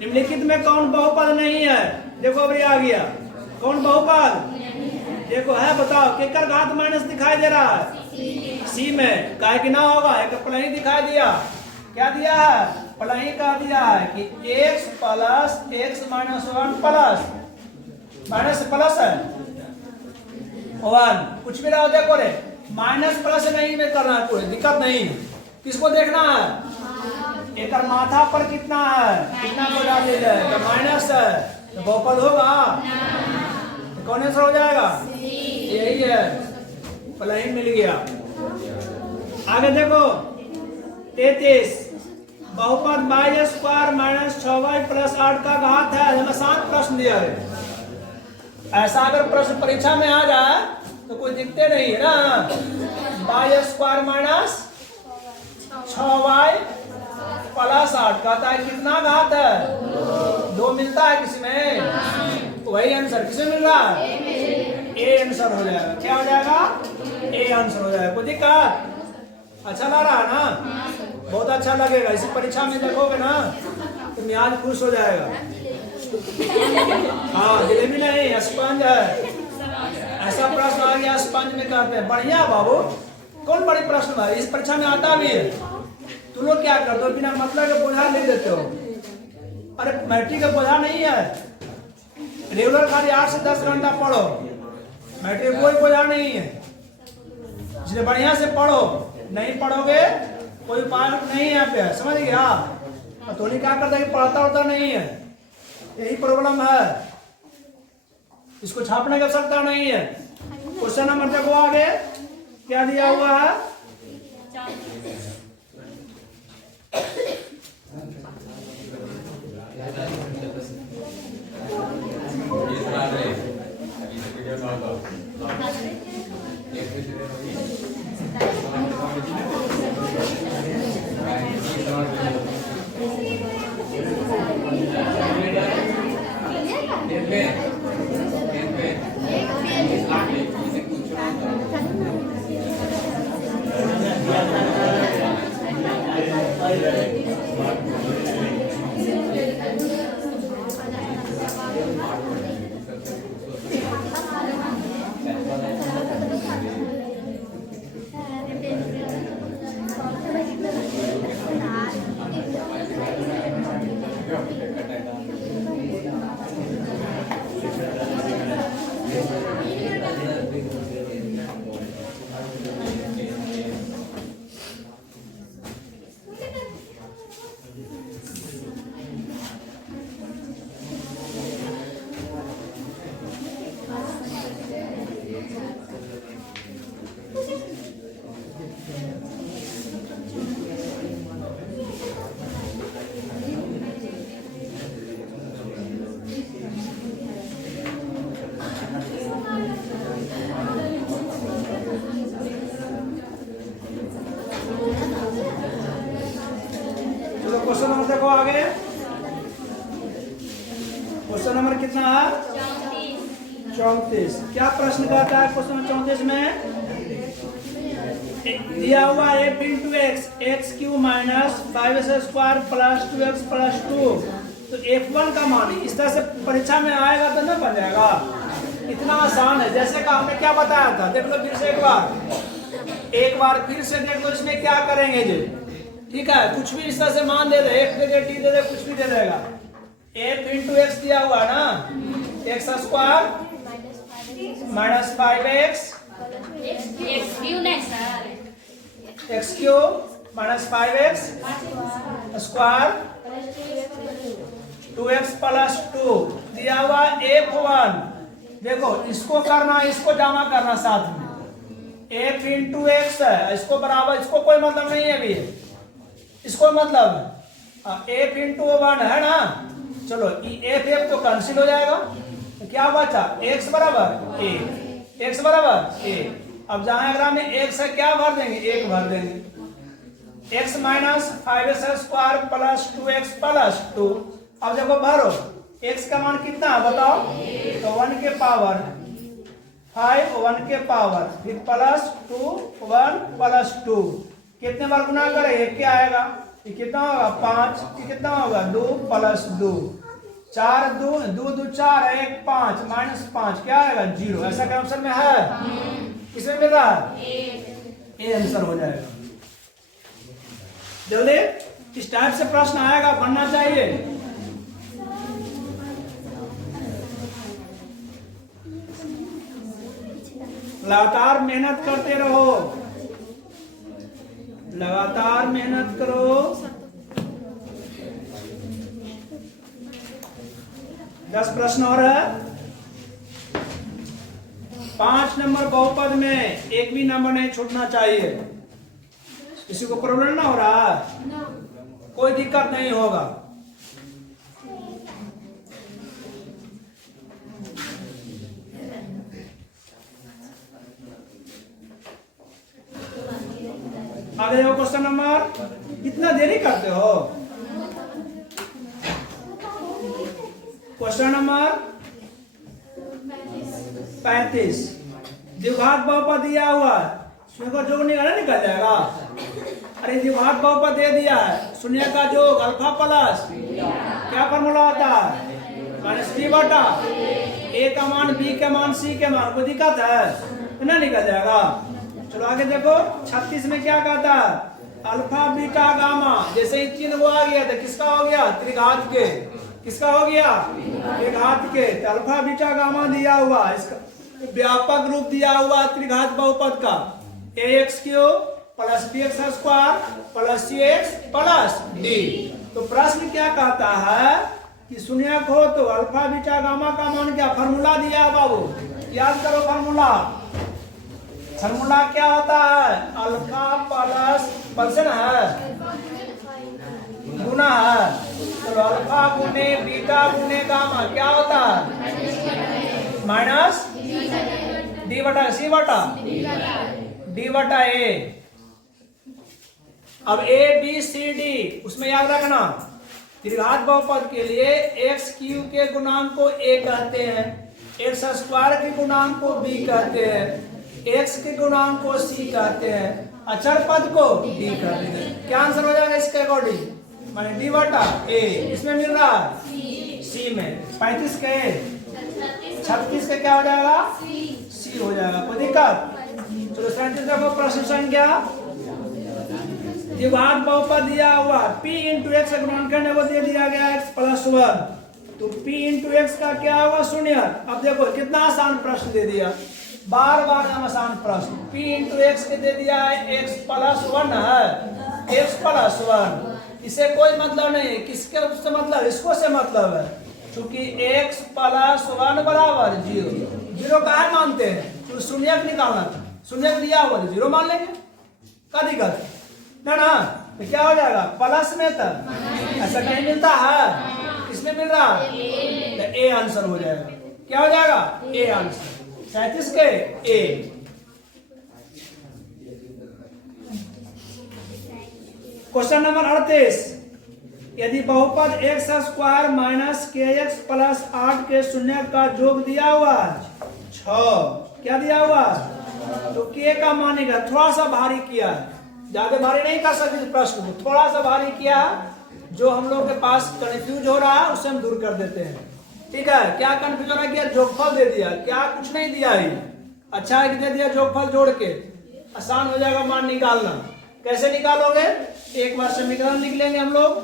निम्नलिखित में कौन बहुपद नहीं है, देखो अभी आ गया, कौन बहुपद देखो है, बताओ केकर घात माइनस दिखाई दे रहा है सी में, काहे कि ना होगा, एक प्लही दिखाई दिया, क्या दिया है प्लही का दिया है कि x plus x minus 1 plus minus plus है 1, कुछ भी रहा देखो रे, माइनस प्लस नहीं में करना है, कोई दिक्कत नहीं। किसको देखना है, एक माथा पर कितना है, कितना को डाल दे जाए तो माइनस है, तो बहुपद होगा, तो कौन आंसर हो जाएगा यही है, प्लही मिल गया। आगे देखो 33, बहुपद y² माइनस 6y प्लस 8 का घात है, हमें आसान प्रश्न दिया है, ऐसा अगर प्रश्न परीक्षा में आ जाए तो कोई दिखते नहीं है ना, y² माइनस 6y प्लस 8 कहता है कितना घात है 2 मिलता है किसी में, वही आंसर किसे मिल रहा है ए आंसर हो जाएगा, क्या हो जाएगा ए आंसर हो जाएगा। कोई दिक्कत, अच्छा लग रहा है ना, बहुत अच्छा लगेगा, इसी परीक्षा में देखोगे ना तो मियाज खुश हो जाएगा। हाँ जलेबी नहीं स्पंज है, ऐसा प्रश्न आ गया स्पंज में कहते हैं, बढ़िया बाबू, कौन बड़ी प्रश्न है, इस परीक्षा में आता भी है। तुम लोग क्या करते हो, बिना मतलब के बोझा ले देते हो, अरे मैट्रिक का बोझा नहीं है, रेगुलर खाली 8 से 10 घंटा पढ़ो, मैट्रिक कोई बोझा नहीं है, इसलिए बढ़िया से पढ़ो, नहीं पढ़ोगे कोई उपाय नहीं है यहाँ पे, समझ गया। तो क्या करता है कि पढ़ता होता नहीं है, यही प्रॉब्लम है। इसको छापने की आवश्यकता नहीं है। क्वेश्चन नंबर देखो आगे क्या दिया हुआ है। क्वेश्चन नंबर देखो आगे। क्वेश्चन नंबर कितना है? 34। क्या प्रश्न कहता है क्वेश्चन नंबर 34 में? दिया हुआ f into x x Q minus 5x² plus 2x plus 2। तो f1 का मान इस तरह से परीक्षा में आएगा तो ना बन जाएगा। इतना आसान है। जैसे का हमने क्या बताया था, देख लो फिर से एक बार फिर से देख लो इसमें क्या करेंगे जी। ठीक है, कुछ भी इस तरह से मान दे दे, x दे दे, t दे दे, कुछ भी दे देगा। f इंटू एक्स दिया हुआ ना, x² minus 5x x Q minus 5x square 2x plus 2 दिया हुआ f1। देखो इसको करना, इसको जमा करना साथ में। f इंटू एक्स है, इसको बराबर, इसको कोई मतलब नहीं है अभी, इसको मतलब f इंटू 1 है ना। चलो f तो कैंसिल हो जाएगा, तो क्या बचा x बराबर a, x बराबर a। अब जहां अगर में x है क्या भर देंगे, 1 भर देंगे। x minus 5x² plus 2x plus 2। अब देखो भरो, x का मान कितना है बताओ, तो 1 के पावर 5 1 के पावर फिर प्लस 2 1 प्लस 2 कितने बार गुना करें, 1 क्या आएगा, ये कितना होगा 5, ये कितना होगा 2 प्लस 2 4 2 2 2 4 1 5 माइनस 5 क्या आएगा 0। ऐसा क्या ऑप्शन में है? किसमें मिल रहा है? ए आंसर हो जाएगा। जल्दी इस टाइप से प्रश्न आएगा, बनना चाहिए। लगातार मेहनत करते रहो, लगातार मेहनत करो। दस प्रश्न और है। 5 नंबर बहुपद में एक भी नंबर नहीं छूटना चाहिए। किसी को प्रॉब्लम ना हो रहा है? कोई दिक्कत नहीं होगा। आगे देखो क्वेश्चन नंबर, कितना देरी करते हो। Question number 35। द्विघात बहुपद दिया हुआ है, शून्य का जोड़ निकल जाएगा। अरे द्विघात बहुपद दे दिया है, शून्य का जोड़ अल्फा प्लस क्या फॉर्मूला होता है, -b/a का मान b के मान c के मान। को दिक्कत है तो ना निकल जाएगा। चलो आगे देखो 36 में क्या कहता है, अल्फा बीटा गामा। जैसे ही चिन्ह वो आ गया तो किसका हो गया, त्रिघात के। किसका हो गया, त्रिघात के। तो अल्फा बीटा गामा दिया हुआ, इसका व्यापक रूप दिया हुआ त्रिघात बहुपद का ax³ plus bx² plus cx plus d। तो प्रश्न क्या कहता है, कि शून्यक हो तो अल्फा बीटा गामा का मान क्या फार्मूला दिया है बाबू, याद करो फार्मूला। फार्मूला क्या होता है, अल्फा प्लस पल्सन है गुना है, तो अल्फा गुने बीटा गुने गामा क्या होता है माइनस डी बटा सी बटा डी बटा ए। अब ए बी सी डी उसमें याद रखना, त्रिघात बहुपद के लिए एक्स क्यू के गुणांक को ए कहते हैं, एक्स स्क्वायर के गुणांक को बी कहते हैं, एक्स के गुणांक को सी कहते हैं, अचर पद को डी कहते हैं। क्या आंसर हो जाएगा इसके अकॉर्डिंग, माने डी बटा ए। इसमें मिल रहा है सी में 35 के 36 के क्या हो जाएगा सी हो जाएगा। कोई दिक्कत, चलो 37 देखो प्रश्न संख्या, द्विघात बहुपद दिया हुआ p इंटू एक्स गुणन करने को दे दिया गया x प्लस 1, तो p इंटू एक्स का क्या होगा शून्य। अब देखो कितना आसान प्रश्न दे दिया, बार बार हम आसान प्रश्न। p इंटू एक्स के दे दिया है x प्लस 1 है, x प्लस 1, इसे कोई मतलब नहीं, किसके से मतलब, इसको से मतलब है, क्योंकि x प्लस 1 बराबर 0, 0 का है मानते हैं, तो शून्यक निकालना था, शून्यक दिया हुआ 0 मान लेंगे, क्या दिक्कत ना ना। तो क्या हो जाएगा प्लस में तब ऐसा कहीं मिलता है, किसमें मिल रहा है, तो ए आंसर हो जाएगा। क्या हो जाएगा ए आंसर 37 के ए। क्वेश्चन नंबर 38, यदि बहुपद एक्स स्क्वायर माइनस के एक्स प्लस 8 के शून्य का योग दिया हुआ 6, क्या दिया हुआ, तो के का मानेगा थोड़ा सा भारी किया, ज्यादा भारी नहीं कर सकते प्रश्न को, थोड़ा सा भारी किया, जो हम लोग के पास कंफ्यूज हो रहा है उसे हम दूर कर देते हैं। ठीक है, क्या कंफ्यूज हो रहा है, क्या जोगफल दे दिया, क्या कुछ नहीं दिया है, अच्छा है कि दे दिया जोगफल जोड़ के, आसान हो जाएगा मान निकालना। कैसे निकालोगे, एक बार समीकरण लिख लेंगे हम लोग।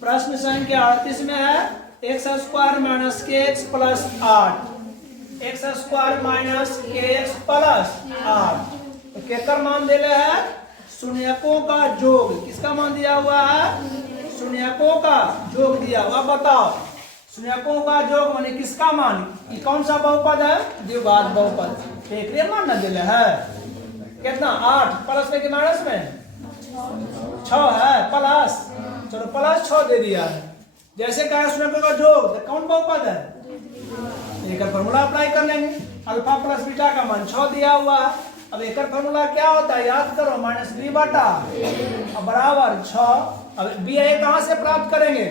प्रश्न संख्या 38 में है एक्स स्क्वायर माइनस के x plus 8, x square minus के एक्स प्लस 8, तो केकर मान दे रहे हैं शून्यकों का योग, किसका मान दिया हुआ है, शून्यकों का योग दिया हुआ। बताओ शून्यकों का योग माने किसका मान, ये कौन सा बहुपद है, द्विघात बहुपद, एक मान न दिले है कितना 8 प्लस में कि माइनस में 6 है प्लस, चलो प्लस 6 दे दिया है। जैसे कहा शून्यकों का योग, तो कौन बहुपद है, एक फॉर्मूला अप्लाई कर लेंगे, अल्फा प्लस बीटा का मान 6 दिया हुआ है। अब एक फॉर्मूला क्या होता है, याद करो, माइनस बी बटा बराबर 6। अब बी ए कहां से प्राप्त करेंगे,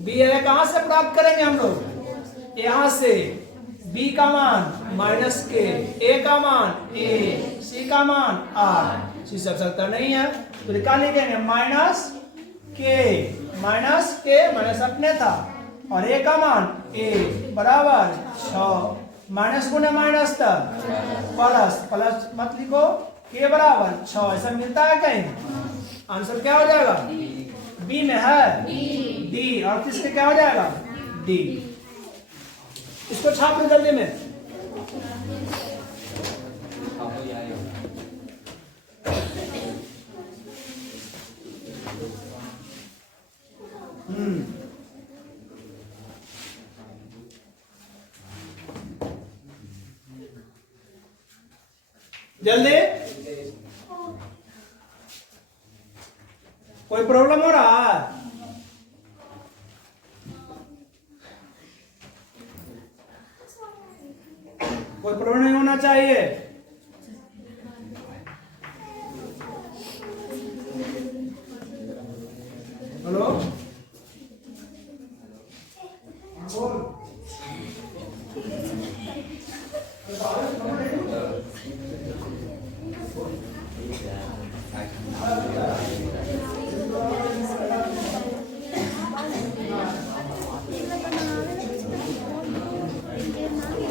बी ए कहां से प्राप्त करेंगे हम लोग, यहां से बी का मान माइनस के, ए का मान ए, सी का मान आर, सी सब सकता नहीं है तो क्या लिखेंगे माइनस के माइनस अपने था, और ए का मान ए बराबर 6, माइनस गुने माइनस तक प्लस, प्लस मत लिखो, के बराबर 6, ऐसा मिलता है कहीं, आंसर क्या हो जाएगा बी में है डी, और किसके क्या हो जाएगा डी। इसको छाप लो जल्दी में। जल्दी, कोई प्रॉब्लम हो रहा है, कोई प्रॉब्लम नहीं होना चाहिए। हेलो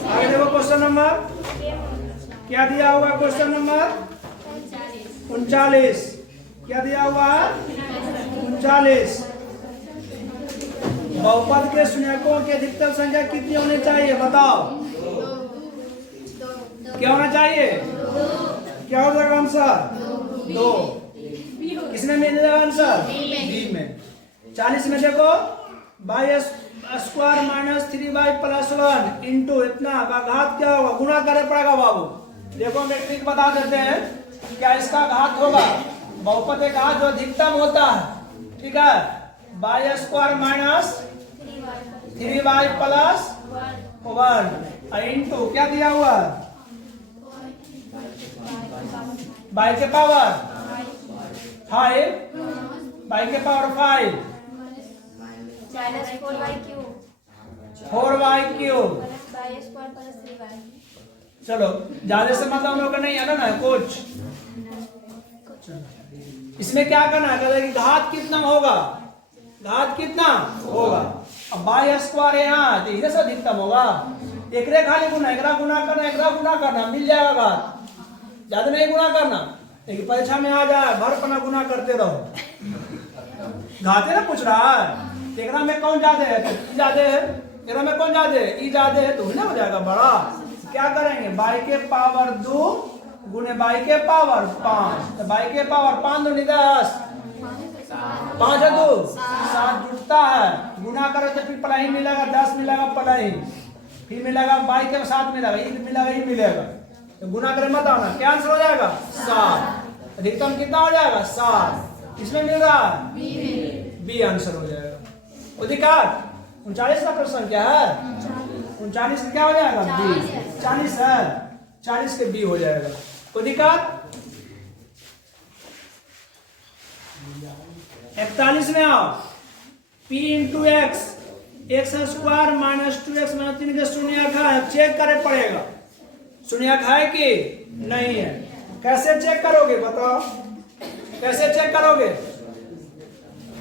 आगे देखो क्वेश्चन नंबर क्या दिया हुआ, क्वेश्चन नंबर 39, क्या दिया हुआ 39, बहुपद के शून्यकों की अधिकतम संख्या कितनी होनी चाहिए, बताओ क्या होना चाहिए, क्या हो जाएगा आंसर 2, किसमें मिल जाएगा आंसर बी में। 40 में देखो by square minus 3y plus 1 into इतना का घात क्या होगा, गुना करे पड़ेगा बाबू। देखो मैं ट्रिक बता देते हैं क्या इसका घात होगा। बहुपद का घात जो अधिकतम होता है, ठीक है, by square minus 3y plus 1 into क्या दिया हुआ, बाई के पावर 5, बाई के पावर 5 4y क्यूब। चलो ज्यादा से मतलब हम लोग का नहीं है ना कुछ। इसमें क्या करना है कि घात कितना होगा, घात कितना होगा। अब बाई स्क्वायर यहाँ तो इधर से अधिकतम होगा, एकरे खाली गुना एकरा गुना करना मिल जाएगा घात, ज्यादा नहीं गुना करना। लेकिन परीक्षा में आ जाए भर पना गुना करते रहो। घाते ना पूछ रहा है एकरा में कौन ज्यादा है, तो ई ज्यादा है, एकरा में कौन ज्यादा है, ई ज्यादा है, तो ना हो जाएगा बड़ा। क्या करेंगे, बाई के पावर 2 गुने बाई के पावर 5, तो बाई के पावर 5 दूनी 10, 5 है 2 7 जुटता है, गुना करो तो फिर पलाई मिलेगा 10 मिलेगा पलाई, फिर मिलेगा बाई के साथ मिलेगा, ई मिलेगा ई मिलेगा, तो गुना करे मत आना, क्या आंसर हो जाएगा 7। अधिकतम कितना हो जाएगा 7, इसमें मिल रहा है बी आंसर हो जाएगा। अधिकार 39 का प्रश्न क्या है, 39 क्या हो जाएगा बी, 40 है 40 के बी हो जाएगा। अधिकार 41 में आओ, p into x, x square minus 2x minus 3 के शून्य है, चेक करे पड़ेगा शून्य है कि नहीं है। कैसे चेक करोगे बताओ, कैसे चेक करोगे,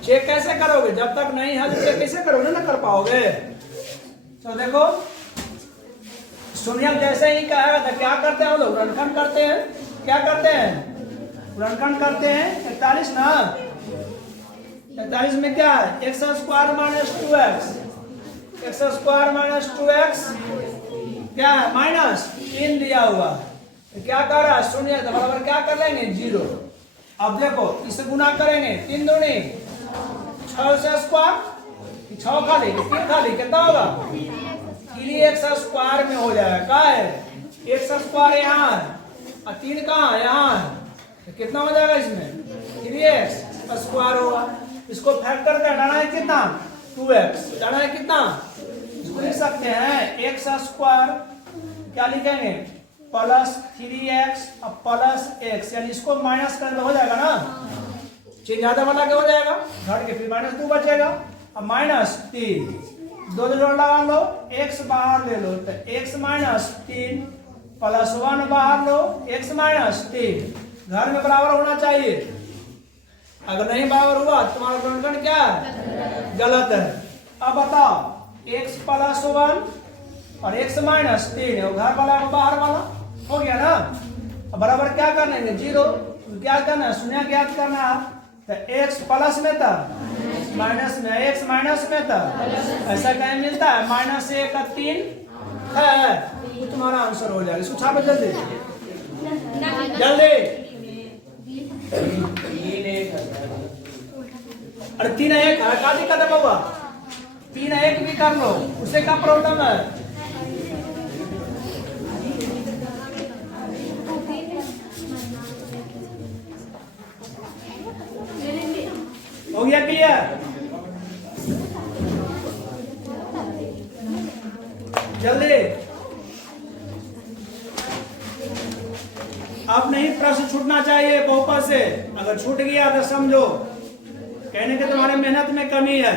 चेक कैसे करोगे, जब तक नहीं है तो चेक कैसे करोगे, ना कर पाओगे। तो देखो शून्य जैसे ही कहेगा तो क्या करते हैं हम लोग, ऋणखंड करते हैं, क्या करते हैं ऋणखंड करते हैं। 41 ना, 41 में क्या है, x square minus 2x, x square minus 2x क्या है माइनस 3 दिया हुआ, तो क्या कर रहा है शून्य, तो बराबर क्या कर लेंगे 0। अब देखो इसे गुना करेंगे 3 दूनी 6 से स्क्वायर, 6 खाली 3 खाली कितना होगा 3x स्क्वायर में हो जाएगा, क्या है एक्स स्क्वायर यहाँ और 3 कहाँ यहाँ, तो कितना हो जाएगा इसमें 3x स्क्वायर होगा। इसको फैक्टर कर डाला है कितना 2x, डाला है कितना, इसको लिख सकते हैं एक्स स्क्वायर क्या लिखेंगे प्लस 3x और प्लस x, यानी इसको माइनस कर हो जाएगा ना, चीज ज्यादा वाला क्या हो जाएगा घट के फिर माइनस 2 बचेगा, अब माइनस 3 2 जोड़ लगा लो, x बाहर ले लो, तो x माइनस 3 प्लस 1 बाहर लो, x माइनस 3 घर में बराबर होना चाहिए। अगर नहीं बराबर हुआ तुम्हारा गुणनखंड क्या है गलत है। अब बताओ x प्लस 1 और x माइनस 3 घर वाला बाहर वाला हो गया ना। अब बराबर क्या करना है 0, क्या करना है शून्य ज्ञात करना है, तो x प्लस में था माइनस में, x माइनस में था, ऐसा कहीं मिलता है -1 का 3 है, तो तुम्हारा आंसर हो जाएगा। इसको छापो जल्दी जल्दी, 3 1 है, का दिक्कत है बाबा, 3 1 भी कर लो, उससे क्या प्रॉब्लम है। हो गया क्लियर, जल्दी। अब नहीं प्रश्न छूटना चाहिए बहुपद से, अगर छूट गया तो समझो कहने के तुम्हारे मेहनत में कमी है।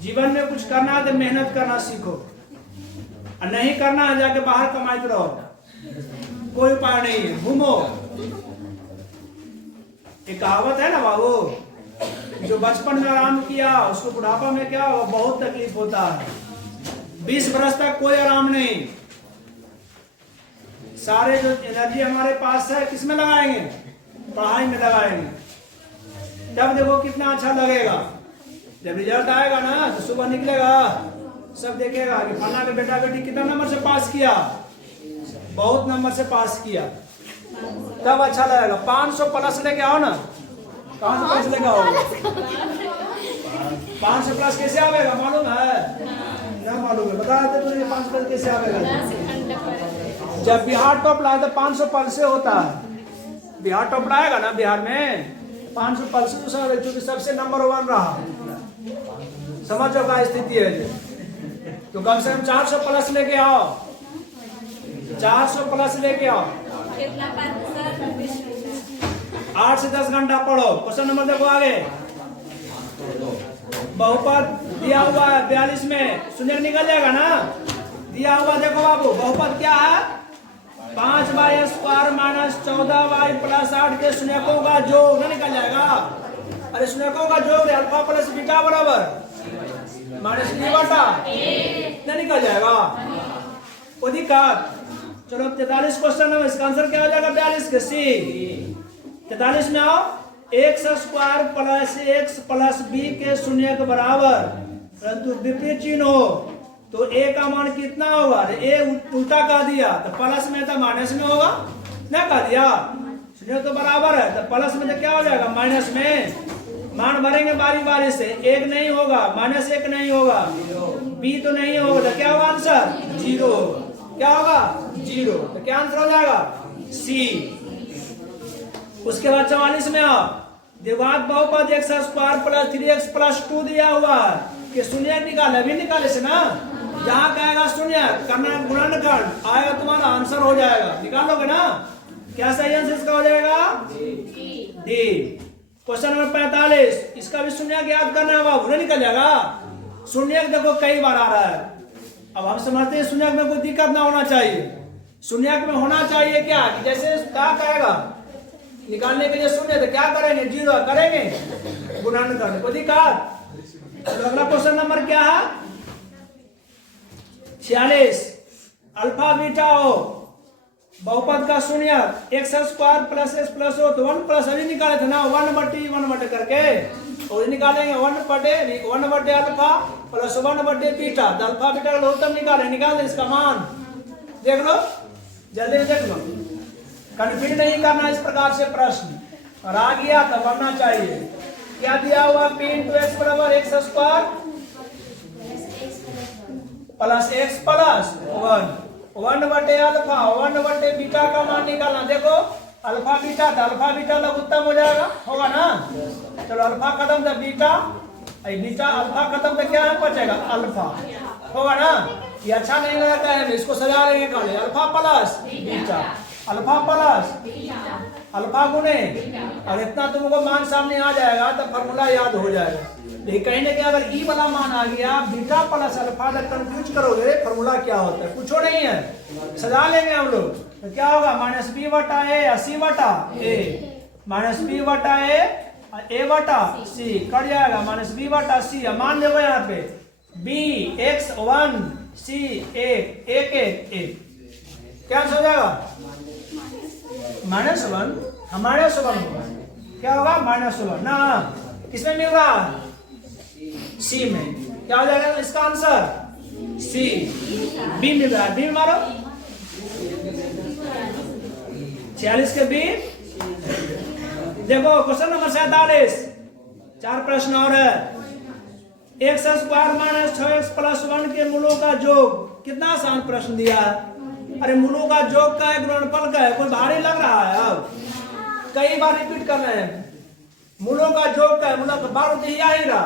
जीवन में कुछ करना है तो मेहनत करना सीखो, और नहीं करना है जाके बाहर कमाते रहो, कोई उपाय नहीं है, घूमो। एक कहावत है ना बाबू, जो बचपन में आराम किया उसको बुढ़ापा में क्या हुआ बहुत तकलीफ होता है। 20 बरस तक कोई आराम नहीं, सारे जो एनर्जी हमारे पास है किसमें लगाएंगे, पढ़ाई में लगाएंगे, तब देखो कितना अच्छा लगेगा। जब रिजल्ट आएगा ना तो सुबह निकलेगा सब देखेगा कि फलाना का बेटा बेटी कितना नंबर से पास किया, बहुत नंबर से पास किया, तब अच्छा लगेगा। 500 प्लस लेके आओ ना, कहाँ से प्लस लेकर आओगे? 5 से प्लस कैसे आवेगा मालूम है? क्या मालूम है? बता देते तुझे 5 प्लस कैसे आवेगा? जब बिहार टॉप लाए तो 500 पल से होता है। बिहार टॉप लाएगा ना बिहार में 500 पल से दूसरा, क्योंकि सबसे नंबर 1 रहा। समझो क्या स्थिति है जी। तो कम से कम 400 प्लस लेके आओ, 400 प्लस लेके आओ। कितना पास सर? 8 से 10 घंटा पढ़ो। क्वेश्चन नंबर देखो आगे। बहुपद दिया हुआ है 42 में, शून्य निकल जाएगा ना? दिया हुआ देखो बाबू, बहुपद क्या है? 5y² माइनस 14y प्लस 8 के शून्यकों का योग ना निकल जाएगा। अरे शून्यकों का योग अल्फा प्लस बीटा बराबर माइनस b बटा ना निकल जाएगा। कोई दिक्कत? चलो 43 क्वेश्चन है, इसका आंसर क्या हो जाएगा? 42 के सी। 43 में आओ। x² plus x plus b के शून्य के बराबर परंतु विपरीत चिन्ह हो तो a का मान कितना होगा? a उल्टा कह दिया तो प्लस में था माइनस में होगा ना, कह दिया शून्य तो बराबर है तो प्लस में तो क्या हो जाएगा? माइनस में। मान भरेंगे बारी बारी से। 1 नहीं होगा, -1 नहीं होगा, b तो नहीं होगा तो क्या होगा आंसर? 0। क्या होगा? 0। तो क्या आंसर हो जाएगा? सी। उसके बाद 44 में आओ। द्विघात बहुपद x² प्लस 3x प्लस 2 दिया हुआ है कि शून्य निकाले, अभी निकाले से ना। जहां कहेगा शून्य करना गुणनखंड आएगा, तुम्हारा आंसर हो जाएगा। निकाल लोगे ना? क्या सही आंसर इसका हो जाएगा? डी। क्वेश्चन नंबर 45, इसका भी शून्य ज्ञात करना है बाबू, नहीं निकल जाएगा। शून्य देखो कई बार आ रहा है। अब हम समझते हैं शून्य में कोई दिक्कत ना होना चाहिए। शून्य में होना चाहिए क्या कि जैसे क्या कहेगा निकालने के लिए शून्य तो क्या करेंगे? 0 करेंगे गुणनखंड। कोई दिक्कत? तो अगला क्वेश्चन नंबर क्या है? 46, अल्फा बीटा हो बहुपद का शून्य x² प्लस s प्लस हो तो 1 प्लस अभी निकाले थे ना, 1/1 करके और निकालेंगे 1/1 अल्फा प्लस 1/बीटा। तो अल्फा बीटा का लघुत्तम निकाल दे इसका मान। देख लो जल्दी देख लो, कन्फ्यूज नहीं करना इस प्रकार से प्रश्न। और आ गया तो बनना चाहिए। क्या दिया हुआ? p × x बराबर x² प्लस x प्लस 1/अल्फा 1/बीटा का मान निकालना। देखो अल्फा बीटा था, अल्फा बीटा लघुत्तम हो जाएगा, होगा ना? चलो अल्फा खत्म था बीटा, बीटा अल्फा खत्म था क्या बचेगा? अल्फा, होगा ना? ये अच्छा नहीं लगता है, इसको सजा लेंगे खाली। Alpha plus beta, alpha plus alpha गुने, और इतना तुमको मान सामने आ जाएगा तो फॉर्मूला याद हो जाएगा। लेकिन कहीं ना कहीं अगर ई वाला मान आ गया बीटा प्लस अल्फा तक कंफ्यूज करोगे फॉर्मूला क्या होता है, पूछो नहीं है, सजा लेंगे हम लोग। तो क्या होगा? -b बटा a या c बटा a, -b बटा a बटा c कट जाएगा, -b बटा c। मान देखो यहाँ पे b x1 c 1 क्या आंसर हो जाएगा? -1 हमारे 1 होगा। क्या होगा? -1 ना, किसमें मिल रहा है? सी में। क्या हो जाएगा इसका आंसर? सी। बी मिल रहा है, बी मारो। 46 के बी। देखो क्वेश्चन नंबर 47, 4 प्रश्न और है। x² माइनस 6x प्लस 1 के मूलों का योग। कितना आसान प्रश्न दिया है। अरे मूलों का योग का है, गुणनफल का है, कोई भारी लग रहा है? अब कई बार रिपीट कर रहे हैं। मूलों का योग का है, मूलों का बार तो ही रहा।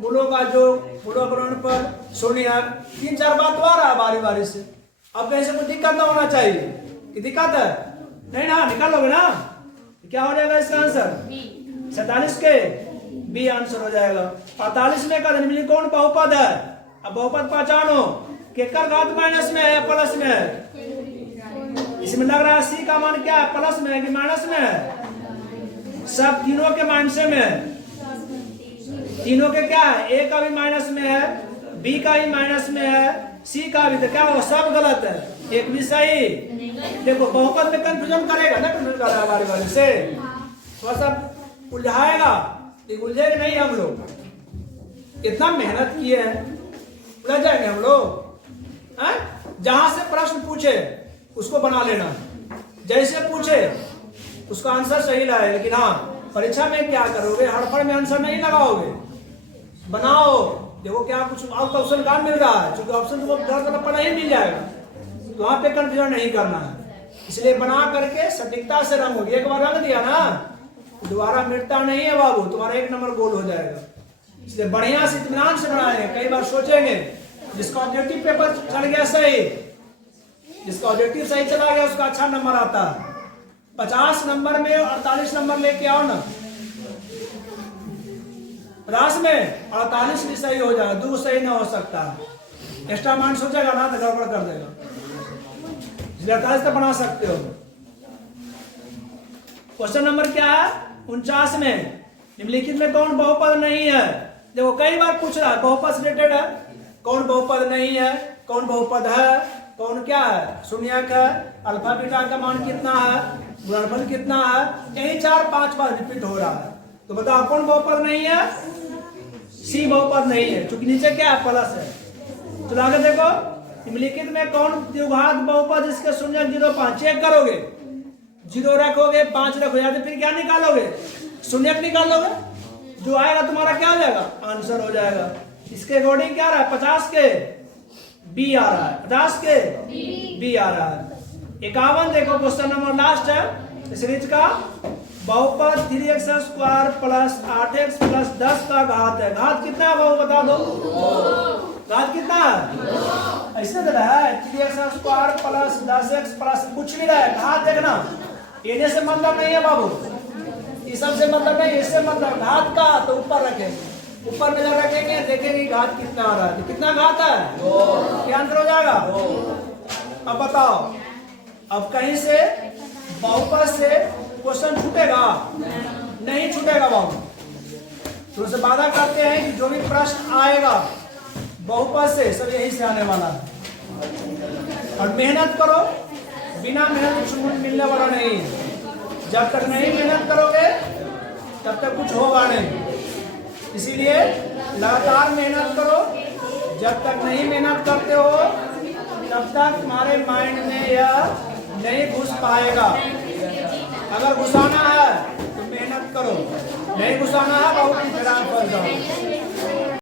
मूलों का योग, मूलों का गुणनफल, शून्य, 3-4 बात तो आ रहा है बारी बारी से। अब कैसे कोई दिक्कत ना होना चाहिए। कि दिक्कत है नहीं ना? निकालोगे ना? क्या हो जाएगा इसका आंसर? 47 के बी आंसर हो जाएगा। 48 में का कौन बहुपद है? अब बहुपद पहचानो। केकर घात माइनस में है प्लस में है? इसमें लग रहा है सी का मान क्या है? प्लस में है कि माइनस में है? सब तीनों के माइनस में है। तीनों के क्या है? ए का भी माइनस में है, बी का भी माइनस में है, सी का भी। तो क्या हो? सब गलत है, एक भी सही। देखो बहुपद में कंफ्यूजन करेगा ना, कंफ्यूजन कर रहा है बारी बारी से, थोड़ा सा उलझाएगा। उलझेंगे नहीं हम लोग, इतना मेहनत किए हैं, उलझ जाएंगे हम लोग। जहां से प्रश्न पूछे उसको बना लेना, जैसे पूछे उसका आंसर सही लाए। लेकिन हाँ परीक्षा में क्या करोगे, हड़फड़ में आंसर नहीं लगाओगे, बनाओ। देखो क्या कुछ आपको ऑप्शन कहाँ मिल रहा है, क्योंकि ऑप्शन तुमको गलत वाला पढ़ा ही मिल जाएगा, तो वहां पे कंफ्यूजन नहीं करना है। इसलिए बना करके सटीकता से रंगोगे। एक बार रंग दिया ना, दोबारा मिटता नहीं है बाबू, तुम्हारा 1 नंबर गोल हो जाएगा। इसलिए बढ़िया से इत्मीनान से बनाएंगे। कई बार सोचेंगे जिसका ऑब्जेक्टिव पेपर चल गया सही, जिसका ऑब्जेक्टिव सही चला गया उसका अच्छा नंबर आता है। 50 नंबर में 48 नंबर लेके आओ ना, 50 में 48 भी सही हो जाएगा, 2 सही ना हो सकता। एक्स्ट्रा माइंड सोचेगा ना तो गड़बड़ कर देगा। 48 तक बना सकते हो। क्वेश्चन नंबर क्या है, 49 में निम्नलिखित में कौन बहुपद नहीं है। देखो कई बार पूछ रहा है, बहुपद से रिलेटेड है, कौन बहुपद नहीं है, कौन बहुपद है, कौन क्या है, शून्यक है, अल्फा बीटा का मान कितना है, गुणनफल कितना है, यही 4-5 बार रिपीट हो रहा है। तो बताओ कौन बहुपद नहीं है, सी बहुपद नहीं है, क्योंकि नीचे क्या है, प्लस है। चलो आगे देखो, निम्नलिखित में कौन द्विघात बहुपद जिसके शून्यक 0-5, चेक करोगे, 0 रखोगे 5 रखोगे, तो फिर क्या निकालोगे, शून्यक निकालोगे, जो आएगा तुम्हारा क्या हो जाएगा, आंसर हो जाएगा। इसके अकॉर्डिंग क्या आ रहा है, 50 के बी आ रहा है, 50 के बी आ रहा है। 51 देखो क्वेश्चन नंबर लास्ट है सीरीज का, बहुपद 3x² प्लस 8x प्लस 10 का घात है। घात कितना है बाबू बता दो, घात कितना है, ऐसे दे रहा है 3x² प्लस 10x प्लस कुछ भी रहा है, घात देखना, इन्हें से मतलब नहीं है बाबू, इस सब से मतलब नहीं, इससे मतलब घात का तो ऊपर रखेंगे, ऊपर में जब रखेंगे देखेंगे घात कितना आ रहा है, तो कितना घात है, क्या आंसर हो जाएगा। अब बताओ, अब कहीं से बहुपद से क्वेश्चन छूटेगा, नहीं छूटेगा बाबू। तो उनसे वादा करते हैं कि जो भी प्रश्न आएगा बहुपद से सब यही से आने वाला है। और मेहनत करो, बिना मेहनत कुछ मिलने वाला नहीं है। जब तक नहीं मेहनत करोगे तब तक कुछ होगा नहीं। इसीलिए लगातार मेहनत करो, जब तक नहीं मेहनत करते हो तब तक तुम्हारे माइंड में यह नहीं घुस पाएगा। अगर घुसाना है तो मेहनत करो, नहीं घुसाना है बहुत ही फंस जाओ।